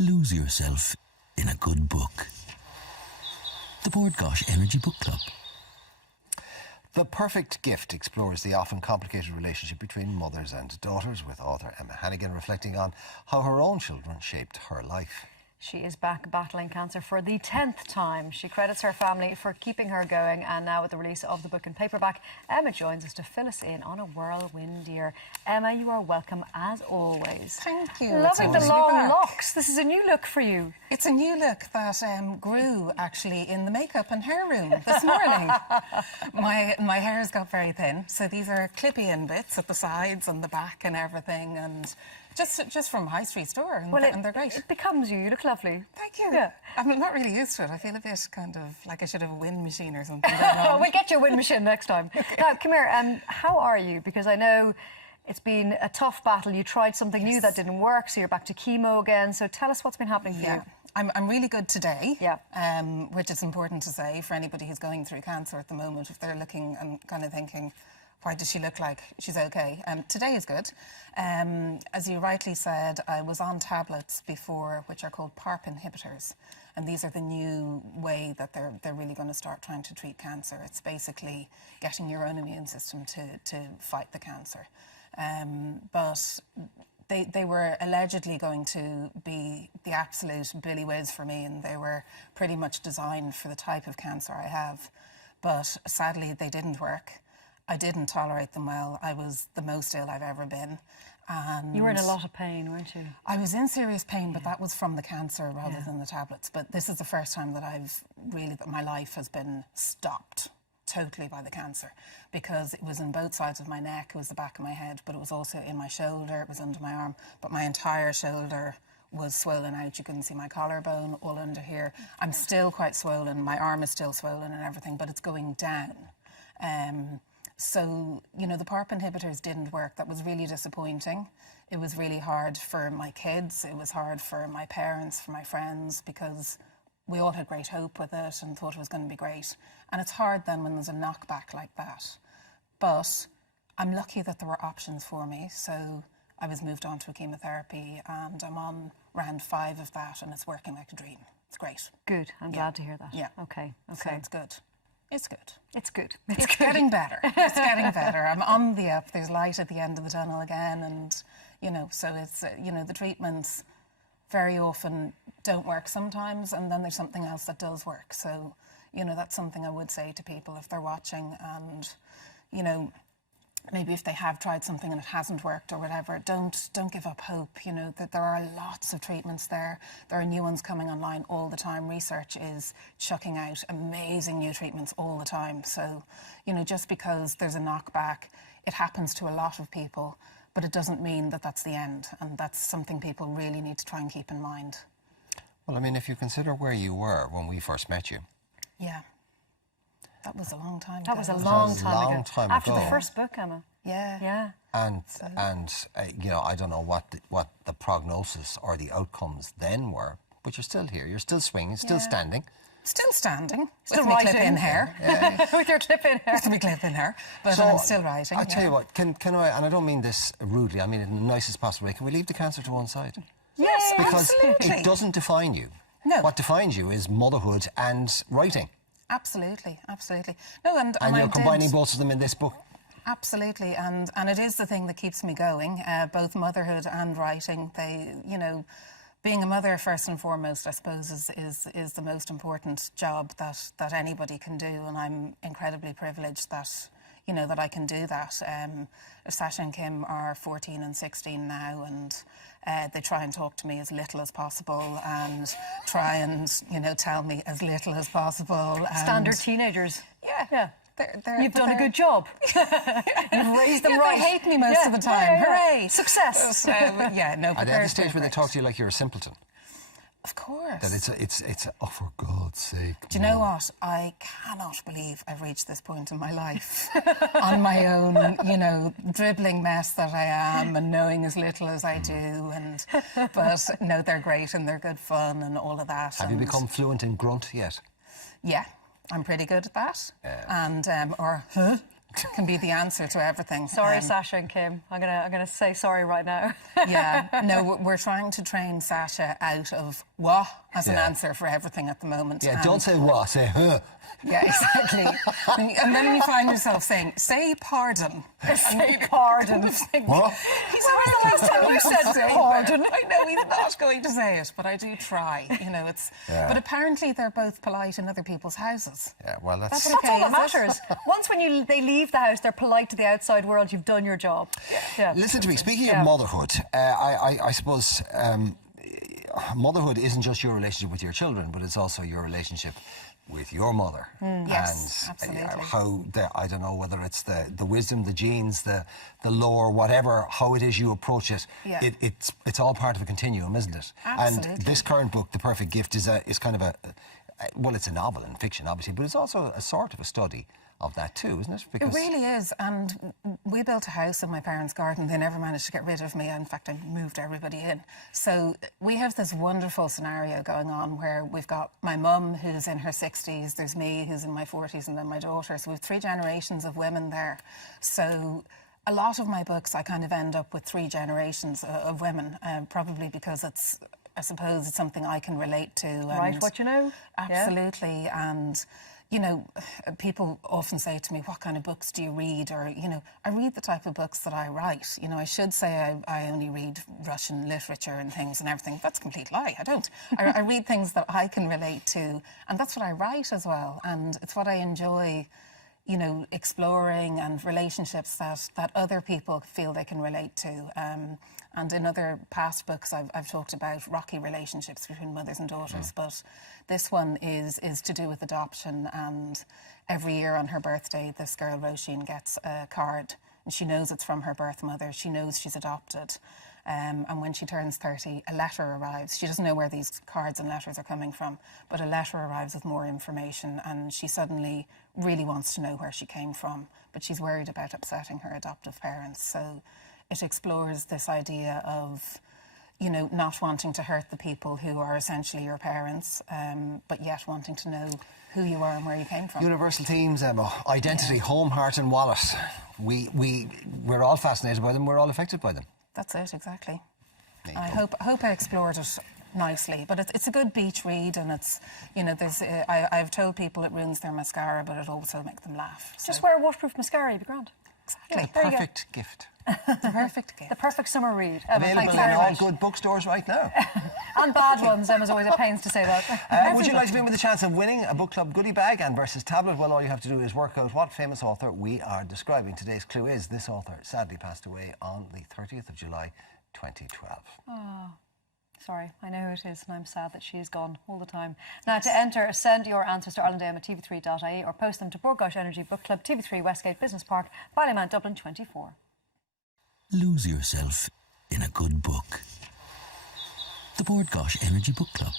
Lose yourself in a good book. The Bord Gáis Energy Book Club. The Perfect Gift explores the often complicated relationship between mothers and daughters, with author Emma Hannigan reflecting on how her own children shaped her life. She is back battling cancer for the 10th time. She credits her family for keeping her going, and now with the release of the book in paperback, Emma joins us to fill us in on a whirlwind year. Emma, you are welcome as always. Thank you. Loving the long locks. This is a new look for you. It's a new look that grew actually in the makeup and hair room this morning. my hair's got very thin, so these are clippy-in bits at the sides and the back and everything, and just from a high street store, and they're great. It becomes you. You look lovely. Thank you. Yeah. I'm not really used to it. I feel a bit kind of like I should have a wind machine or something. We'll get your wind machine next time. Now, come here. How are you? Because I know it's been a tough battle. You tried something new that didn't work, so you're back to chemo again. So tell us what's been happening for you. I'm really good today, Yeah. which is important to say for anybody who's going through cancer at the moment, if they're looking and kind of thinking, why does she look like she's okay? Today is good. As you rightly said, I was on tablets before, which are called PARP inhibitors. And these are the new way that they're really going to start trying to treat cancer. It's basically getting your own immune system to fight the cancer. But they were allegedly going to be the absolute billy whiz for me, and they were pretty much designed for the type of cancer I have. But sadly, they didn't work. I didn't tolerate them well. I was the most ill I've ever been. And you were in a lot of pain, weren't you? I was in serious pain, but that was from the cancer rather than the tablets. But this is the first time that my life has been stopped totally by the cancer, because it was in both sides of my neck, it was the back of my head, but it was also in my shoulder, it was under my arm, but my entire shoulder was swollen out. You couldn't see my collarbone, all under here. I'm still quite swollen, my arm is still swollen and everything, but it's going down. So, you know, the PARP inhibitors didn't work. That was really disappointing. It was really hard for my kids. It was hard for my parents, for my friends, because we all had great hope with it and thought it was going to be great. And it's hard then when there's a knockback like that. But I'm lucky that there were options for me. So I was moved on to a chemotherapy, and I'm on round 5 of that, and it's working like a dream. It's great. Good. I'm glad to hear that. Yeah. Okay. So it's good. It's good. It's good. It's getting better. It's getting better. I'm on the up. There's light at the end of the tunnel again, and you know, so it's you know, the treatments very often don't work sometimes, and then there's something else that does work. So, you know, that's something I would say to people if they're watching, and you know, maybe if they have tried something and it hasn't worked or whatever, don't give up hope. You know, that there are lots of treatments there. There are new ones coming online all the time. Research is chucking out amazing new treatments all the time. So, you know, just because there's a knockback, it happens to a lot of people, but it doesn't mean that that's the end. And that's something people really need to try and keep in mind. Well, I mean, if you consider where you were when we first met you. Yeah. That was a long time ago. That was a long time ago. After ago. the first book, Emma. Yeah. Yeah. And you know, I don't know what the prognosis or the outcomes then were, but you're still here. You're still swinging, still standing. Still standing. Still with my writing. clip-in hair. With your clip-in hair. With my clip-in hair. But So, I'm still writing. I tell you what, can I, and I don't mean this rudely, I mean it in the nicest possible way, can we leave the cancer to one side? Yes, Because absolutely. it doesn't define you. No. What defines you is motherhood and writing. Absolutely, absolutely. No, and you're combining both of them in this book. Absolutely, and it is the thing that keeps me going. Both motherhood and writing. They, you know, being a mother first and foremost, I suppose, is the most important job that anybody can do, and I'm incredibly privileged that, you know, that I can do that. Sasha and Kim are 14 and 16 now, and they try and talk to me as little as possible and try and, you know, tell me as little as possible. Standard teenagers. Yeah. You've done a good job. You've raised them right. They hate me most of the time. Hooray! Success. So, yeah, no. Are they at the stage where they talk to you like you're a simpleton? Of course. That it's oh, for God's sake. Do you know what? I cannot believe I've reached this point in my life on my own, you know, dribbling mess that I am and knowing as little as I do. But no, they're great and they're good fun and all of that. Have you become fluent in grunt yet? Yeah, I'm pretty good at that. Yeah. And or huh. can be the answer to everything. Sorry, Sasha and Kim. I'm gonna say sorry right now. Yeah, no, we're trying to train Sasha out of what as an answer for everything at the moment. Yeah, don't say what, say huh. Yeah, exactly. And then you find yourself saying, say pardon. Say pardon. What? He's the last time you said Say pardon. I know he's not going to say it, but I do try. You know, it's. Yeah. But apparently they're both polite in other people's houses. Yeah, well, That's That's all that is it? matters. Once when they leave the house, they're polite to the outside world. You've done your job. Yeah. Listen to me. Speaking of motherhood, I suppose motherhood isn't just your relationship with your children, but it's also your relationship with your mother. Yes, and absolutely. how I don't know whether it's the wisdom, the genes, the lore, whatever, how it is you approach it. Yeah. It's all part of a continuum, isn't it? Absolutely. And this current book, The Perfect Gift, is kind of well, it's a novel and fiction, obviously, but it's also a sort of a study of that too, isn't it? It really is. And we built a house in my parents' garden. They never managed to get rid of me. In fact, I moved everybody in. So we have this wonderful scenario going on where we've got my mum who's in her 60s, there's me who's in my 40s, and then my daughter. So we've 3 generations of women there. So a lot of my books, I kind of end up with 3 generations of women, probably because I suppose it's something I can relate to. And Write what you know. Absolutely. And you know, people often say to me, what kind of books do you read? Or, you know, I read the type of books that I write. You know, I should say I only read Russian literature and things and everything. That's a complete lie. I don't. I read things that I can relate to. And that's what I write as well. And it's what I enjoy, you know, exploring, and relationships that other people feel they can relate to. And in other past books, I've talked about rocky relationships between mothers and daughters, but this one is to do with adoption. And every year on her birthday, this girl, Roisin, gets a card, and she knows it's from her birth mother. She knows she's adopted. And when she turns 30, a letter arrives. She doesn't know where these cards and letters are coming from, but a letter arrives with more information, and she suddenly really wants to know where she came from, but she's worried about upsetting her adoptive parents. So it explores this idea of, you know, not wanting to hurt the people who are essentially your parents, but yet wanting to know who you are and where you came from. Universal themes, Emma. Identity, home, heart and wallet. We're all fascinated by them. We're all affected by them. That's it, exactly. I hope I explored it nicely, but it's a good beach read, and it's, you know, there's I've told people it ruins their mascara, but it also makes them laugh. So. Just wear waterproof mascara, you'd be grand. Exactly. The perfect gift. The perfect gift. The perfect summer read. Available in all good bookstores right now. And bad ones. Emma's always at pains to say that. Would you like to be with a chance of winning a book club goodie bag and versus tablet? Well, all you have to do is work out what famous author we are describing. Today's clue is this author sadly passed away on the 30th of July 2012. Oh, sorry, I know who it is, and I'm sad that she is gone all the time. Now, to enter, send your answers to irelandam at tv3.ie or post them to Bord Gáis Energy Book Club, TV3 Westgate Business Park, Ballymount, Dublin 24. Lose yourself in a good book. The Bord Gáis Energy Book Club.